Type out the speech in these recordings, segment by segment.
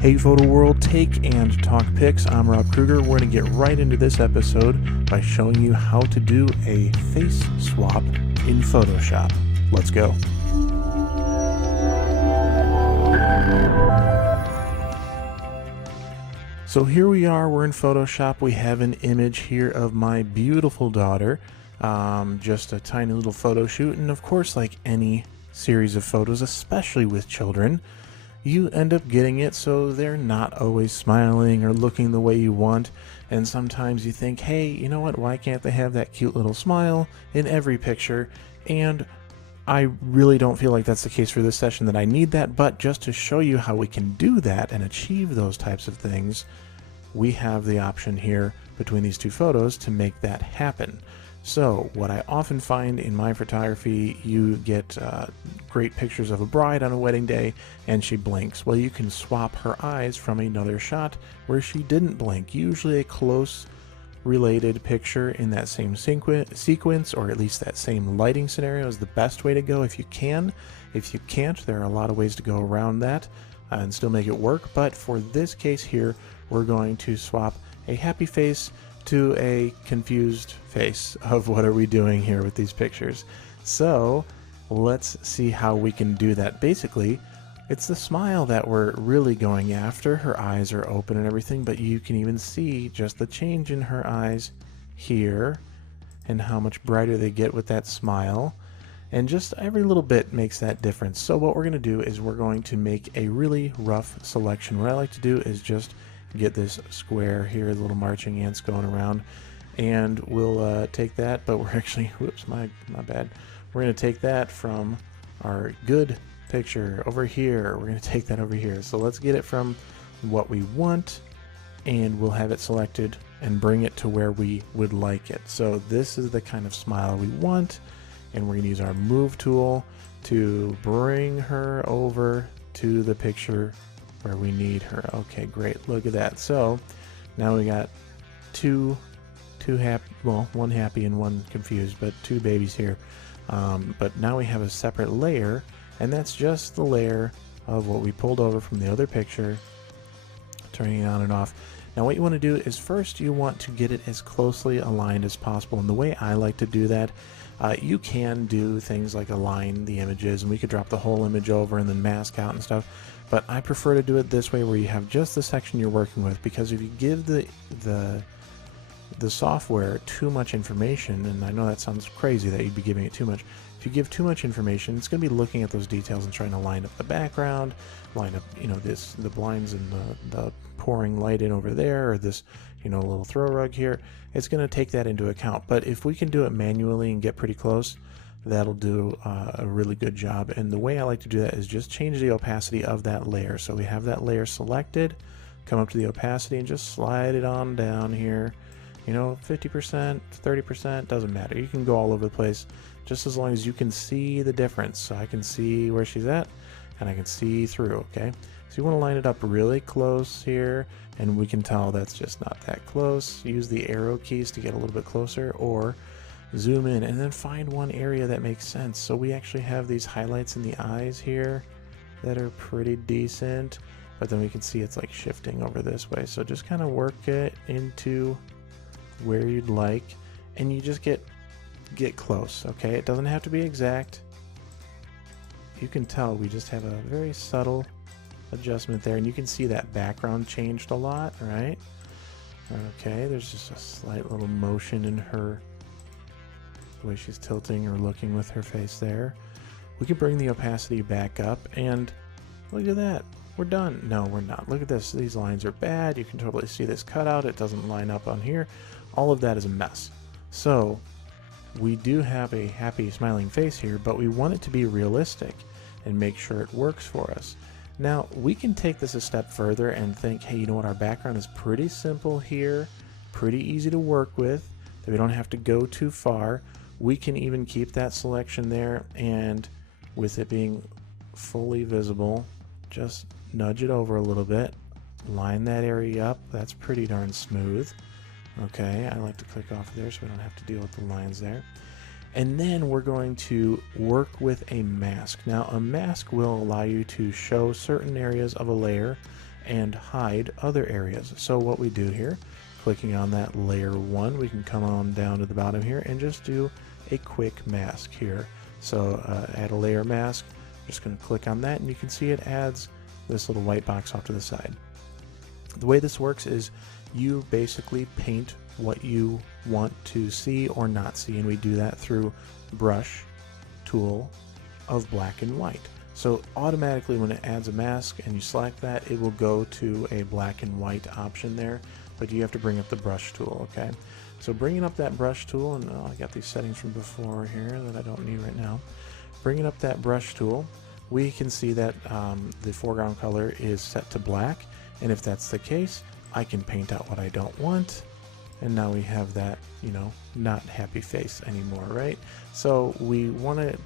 Hey Photo World, take and talk pics. I'm Rob Kruger. We're going to get right into this episode by showing you how to do a face swap in Photoshop. Let's go. So here we are, we're in Photoshop. We have an image here of my beautiful daughter. Just a tiny little photo shoot, and of course, like any series of photos, especially with children, you end up getting it so they're not always smiling or looking the way you want. And sometimes you think, hey, you know what, why can't they have that cute little smile in every picture? And I really don't feel like that's the case for this session, that I need that, but just to show you how we can do that and achieve those types of things, we have the option here between these two photos to make that happen. So what I often find in my photography, you get great pictures of a bride on a wedding day and she blinks. Well, you can swap her eyes from another shot where she didn't blink, usually a close related picture in that same sequence, or at least that same lighting scenario is the best way to go if you can. If you can't, there are a lot of ways to go around that and still make it work. But for this case here, we're going to swap a happy face to a confused face of what are we doing here with these pictures. So let's see how we can do that. Basically, it's the smile that we're really going after. Her eyes are open and everything, but you can even see just the change in her eyes here and how much brighter they get with that smile. And just every little bit makes that difference. So what we're going to do is we're going to make a really rough selection. What I like to do is just get this square here, the little marching ants going around, and we'll take that, but we're actually, whoops, my bad. We're going to take that from our good picture over here. We're going to take that over here. So let's get it from what we want, and we'll have it selected and bring it to where we would like it. So this is the kind of smile we want, and we're going to use our move tool to bring her over to the picture where we need her. Okay, great. Look at that. So now we got two happy, well, one happy and one confused, but two babies here. But now we have a separate layer, and that's just the layer of what we pulled over from the other picture, turning it on and off. Now what you want to do is first you want to get it as closely aligned as possible, and the way I like to do that, you can do things like align the images, and we could drop the whole image over and then mask out and stuff, but I prefer to do it this way where you have just the section you're working with, because if you give the software too much information, and I know that sounds crazy that you'd be giving it too much, if you give too much information, it's going to be looking at those details and trying to line up the background, line up, you know, the blinds and the pouring light in over there, or this, you know, little throw rug here. It's going to take that into account. But if we can do it manually and get pretty close, that'll do a really good job. And the way I like to do that is just change the opacity of that layer. So we have that layer selected, come up to the opacity and just slide it on down here. You know, 50%, 30%, doesn't matter. You can go all over the place, just as long as you can see the difference. So I can see where she's at, and I can see through, okay? So you want to line it up really close here, and we can tell that's just not that close. Use the arrow keys to get a little bit closer, or zoom in and then find one area that makes sense. So we actually have these highlights in the eyes here that are pretty decent, but then we can see it's like shifting over this way. So just kind of work it into where you'd like, and you just get close, okay? It doesn't have to be exact. You can tell we just have a very subtle adjustment there, and you can see that background changed a lot, right? Okay, there's just a slight little motion in her, the way she's tilting or looking with her face there. We can bring the opacity back up, and look at that. We're done. No, we're not. Look at this. These lines are bad. You can totally see this cutout. It doesn't line up on here. All of that is a mess. So we do have a happy smiling face here, but we want it to be realistic and make sure it works for us. Now we can take this a step further and think, hey, you know what, our background is pretty simple here, pretty easy to work with, that we don't have to go too far. We can even keep that selection there, and with it being fully visible, just nudge it over a little bit, line that area up. That's pretty darn smooth. Okay, I like to click off there so we don't have to deal with the lines there. And then we're going to work with a mask. Now a mask will allow you to show certain areas of a layer and hide other areas. So what we do here, clicking on that layer 1, we can come on down to the bottom here and just do a quick mask here. So add a layer mask, just going to click on that, and you can see it adds this little white box off to the side. The way this works is you basically paint what you want to see or not see, and we do that through brush tool of black and white. So automatically when it adds a mask and you select that, it will go to a black and white option there, but you have to bring up the brush tool, okay? So bringing up that brush tool, and I got these settings from before here that I don't need right now. Bringing up that brush tool, we can see that the foreground color is set to black, and if that's the case, I can paint out what I don't want, and now we have that, you know, not happy face anymore, right? So we want to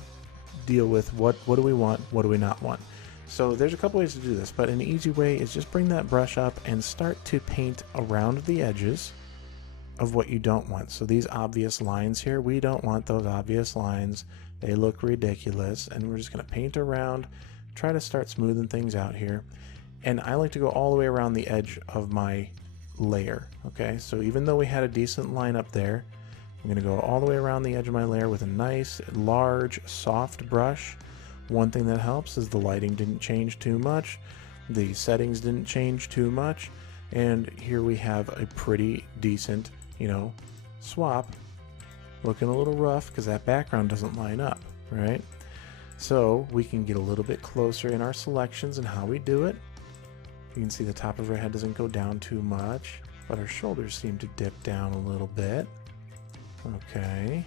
deal with what do we want, what do we not want. So there's a couple ways to do this, but an easy way is just bring that brush up and start to paint around the edges of what you don't want. So these obvious lines here, we don't want those obvious lines. They look ridiculous, and we're just going to paint around, try to start smoothing things out here. And I like to go all the way around the edge of my layer, okay? So even though we had a decent line up there, I'm going to go all the way around the edge of my layer with a nice, large, soft brush. One thing that helps is the lighting didn't change too much, the settings didn't change too much, and here we have a pretty decent, you know, swap. Looking a little rough because that background doesn't line up, right? So we can get a little bit closer in our selections and how we do it. You can see the top of her head doesn't go down too much, but her shoulders seem to dip down a little bit. Okay,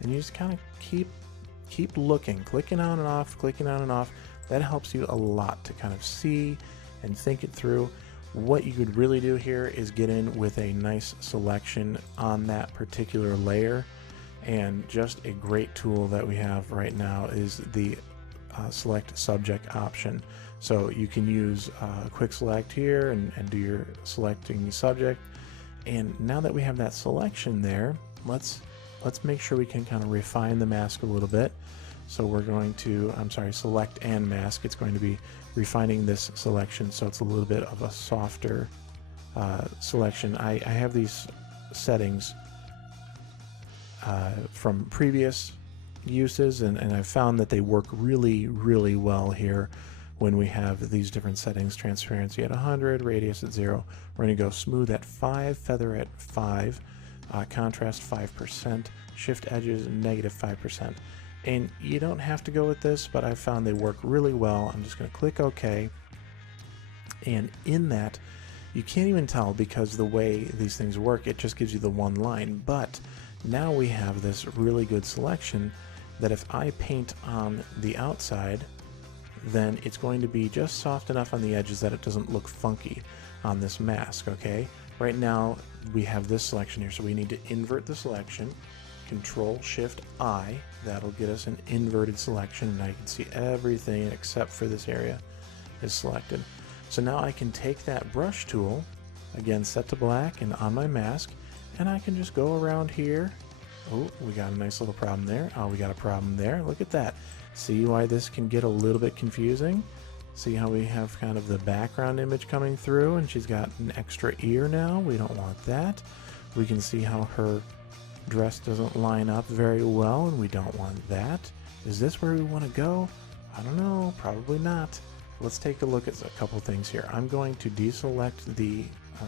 and you just kind of keep looking, clicking on and off, clicking on and off. That helps you a lot to kind of see and think it through. What you could really do here is get in with a nice selection on that particular layer, and just a great tool that we have right now is the select subject option. So you can use quick select here and do your selecting the subject. And now that we have that selection there, let's make sure we can kind of refine the mask a little bit. So we're going to, select and mask. It's going to be refining this selection so it's a little bit of a softer selection. I have these settings from previous uses, and I've found that they work really, really well here when we have these different settings. Transparency at 100, radius at 0. We're going to go smooth at 5, feather at 5, contrast 5%, shift edges -5%. And you don't have to go with this, but I've found they work really well. I'm just going to click OK. And in that, you can't even tell because the way these things work, it just gives you the one line. But now we have this really good selection that if I paint on the outside, then it's going to be just soft enough on the edges that it doesn't look funky on this mask, okay? Right now we have this selection here, so we need to invert the selection. Control-Shift-I, that'll get us an inverted selection, and now you can see everything except for this area is selected. So now I can take that brush tool, again set to black and on my mask, and I can just go around here. Oh, we got a nice little problem there. Oh, we got a problem there. Look at that. See why this can get a little bit confusing? See how we have kind of the background image coming through, and she's got an extra ear now. We don't want that. We can see how her dress doesn't line up very well, and we don't want that. Is this where we want to go? I don't know, probably not. Let's take a look at a couple things here. I'm going to deselect the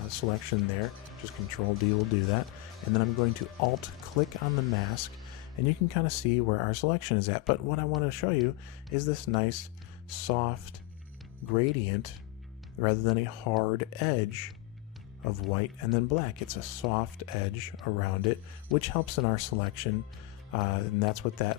selection there. Just Control D will do that. And then I'm going to Alt click on the mask, and you can kind of see where our selection is at. But what I want to show you is this nice soft gradient rather than a hard edge of white and then black. It's a soft edge around it, which helps in our selection, and that's what that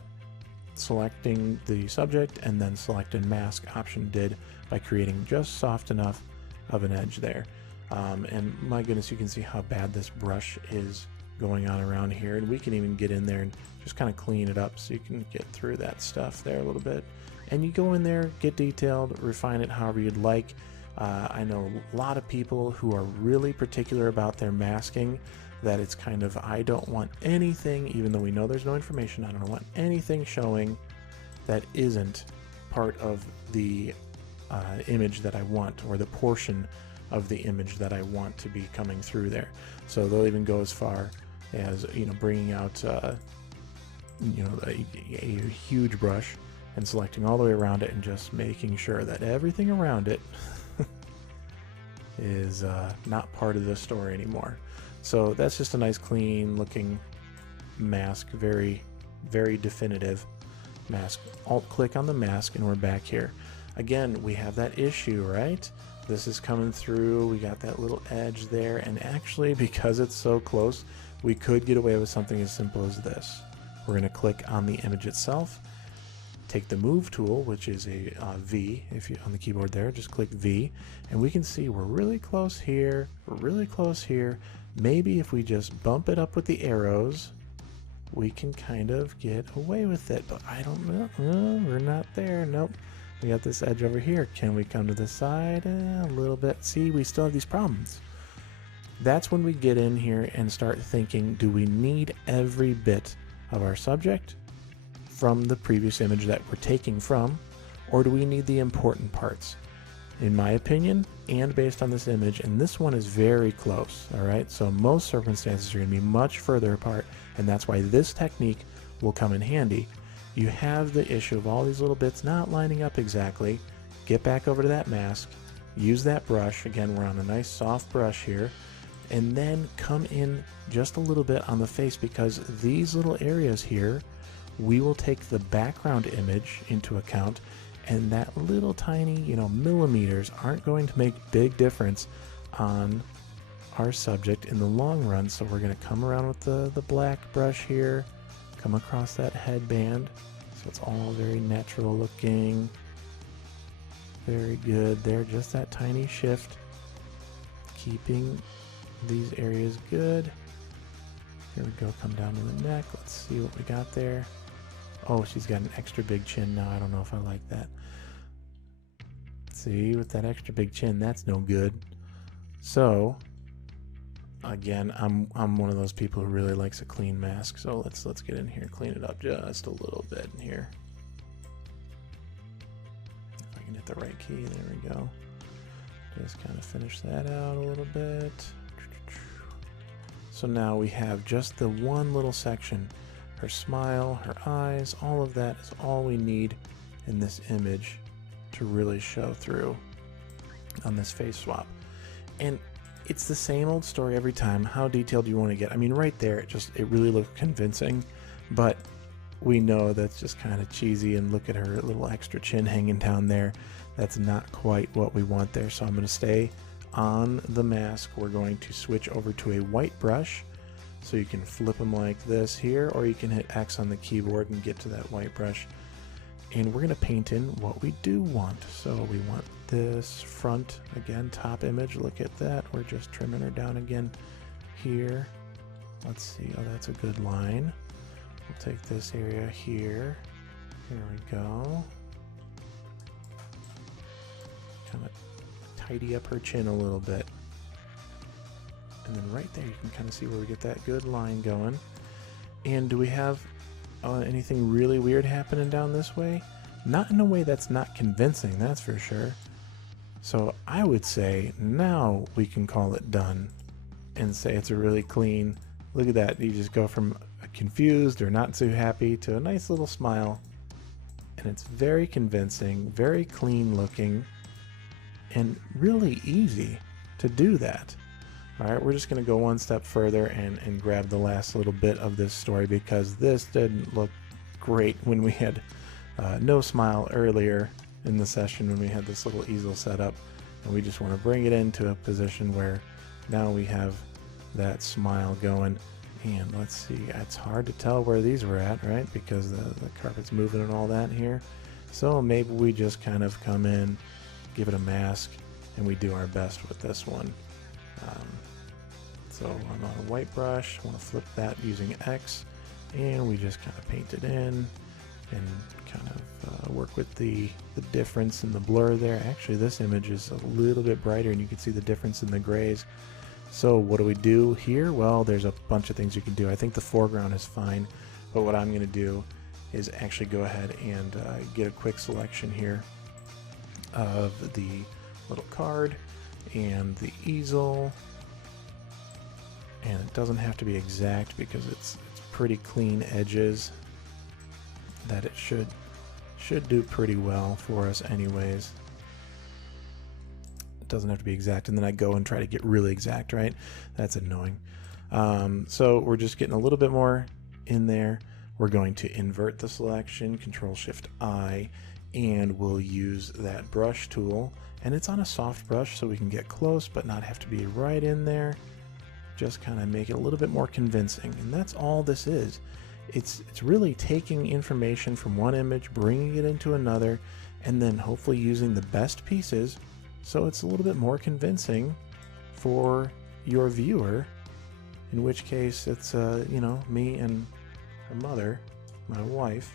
selecting the subject and then select and mask option did by creating just soft enough of an edge there. And my goodness, you can see how bad this brush is going on around here, and we can even get in there and just kind of clean it up so you can get through that stuff there a little bit. And you go in there, get detailed, refine it however you'd like. I know a lot of people who are really particular about their masking, that it's kind of, I don't want anything, even though we know there's no information, I don't want anything showing that isn't part of the image that I want, or the portion of the image that I want to be coming through there. So they'll even go as far as, you know, bringing out you know, a huge brush and selecting all the way around it and just making sure that everything around it is not part of the story anymore. So that's just a nice clean looking mask, very definitive mask. Alt click on the mask and we're back here. Again, we have that issue, right? This is coming through, we got that little edge there, and actually because it's so close, we could get away with something as simple as this. We're going to click on the image itself, take the move tool, which is a V, if you on the keyboard there, just click V, and we can see we're really close here, we're really close here. Maybe if we just bump it up with the arrows, we can kind of get away with it, but I don't know. We're not there. Nope. We got this edge over here. Can we come to the side? A little bit. See, we still have these problems. That's when we get in here and start thinking, do we need every bit of our subject from the previous image that we're taking from, or do we need the important parts? In my opinion, and based on this image, and this one is very close, all right? So most circumstances are going to be much further apart, and that's why this technique will come in handy. You have the issue of all these little bits not lining up exactly. Get back over to that mask, use that brush. Again, we're on a nice soft brush here, and then come in just a little bit on the face, because these little areas here, we will take the background image into account, and that little tiny, you know, millimeters aren't going to make big difference on our subject in the long run. So we're going to come around with the black brush here, come across that headband, so it's all very natural looking. Very good there, just that tiny shift, keeping these areas good. Here we go, come down to the neck. Let's see what we got there. Oh, she's got an extra big chin now. I don't know if I like that. See, with that extra big chin, that's no good. So again, I'm one of those people who really likes a clean mask. So let's get in here, clean it up just a little bit in here. If I can hit the right key, there we go. Just kind of finish that out a little bit. So now we have just the one little section. Her smile, her eyes, all of that is all we need in this image to really show through on this face swap. And it's the same old story every time. How detailed do you want to get? I mean, right there, it really looked convincing, but we know that's just kind of cheesy, and look at her little extra chin hanging down there. That's not quite what we want there. So I'm going to stay on the mask. We're going to switch over to a white brush. So you can flip them like this here, or you can hit X on the keyboard and get to that white brush. And we're going to paint in what we do want. So we want this front, again, top image. Look at that. We're just trimming her down again here. Let's see. Oh, that's a good line. We'll take this area here. Here we go. Kind of tidy up her chin a little bit. And then right there you can kind of see where we get that good line going. And do we have anything really weird happening down this way? Not in a way that's not convincing, that's for sure. So I would say now we can call it done and say it's a really clean, look at that, you just go from confused or not too happy to a nice little smile. And it's very convincing, very clean looking, and really easy to do that. Alright, we're just going to go one step further and grab the last little bit of this story, because this didn't look great when we had no smile earlier in the session when we had this little easel set up. And we just want to bring it into a position where now we have that smile going. And let's see, it's hard to tell where these were at, right? Because the carpet's moving and all that here. So maybe we just kind of come in, give it a mask, and we do our best with this one. So I'm on a white brush, I want to flip that using X, and we just kind of paint it in and kind of work with the difference in the blur there. Actually, this image is a little bit brighter, and you can see the difference in the grays. So what do we do here? Well, there's a bunch of things you can do. I think the foreground is fine, but what I'm going to do is actually go ahead and get a quick selection here of the little card and the easel. And it doesn't have to be exact because it's pretty clean edges that it should do pretty well for us anyways. It doesn't have to be exact, and then I go and try to get really exact, right? That's annoying. So we're just getting a little bit more in there. We're going to invert the selection, Control-Shift-I, and we'll use that brush tool. And it's on a soft brush so we can get close but not have to be right in there. Just kind of make it a little bit more convincing. And that's all this is. It's really taking information from one image, bringing it into another, and then hopefully using the best pieces so it's a little bit more convincing for your viewer, in which case it's you know, me and her mother, my wife,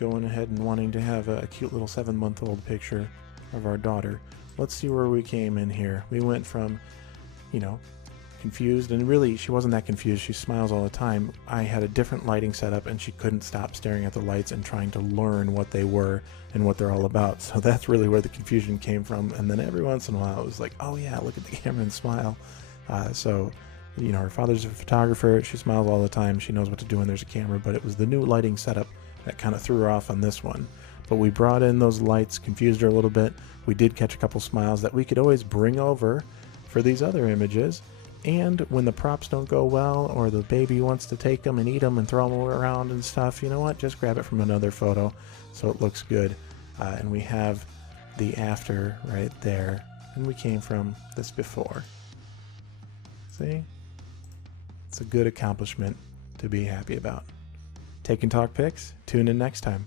going ahead and wanting to have a cute little 7-month-old picture of our daughter. Let's see where we came in here. We went from, you know, confused, and really she wasn't that confused. She smiles all the time. I had a different lighting setup and she couldn't stop staring at the lights and trying to learn what they were and what they're all about. So that's really where the confusion came from. And then every once in a while it was like, oh yeah, look at the camera and smile. So you know, her father's a photographer. She smiles all the time. She knows what to do when there's a camera, but it was the new lighting setup that kind of threw her off on this one. But we brought in those lights, confused her a little bit. We did catch a couple smiles that we could always bring over for these other images. And when the props don't go well, or the baby wants to take them and eat them and throw them around and stuff, you know what? Just grab it from another photo so it looks good. And we have the after right there. And we came from this before. See? It's a good accomplishment to be happy about. Take and Talk pics. Tune in next time.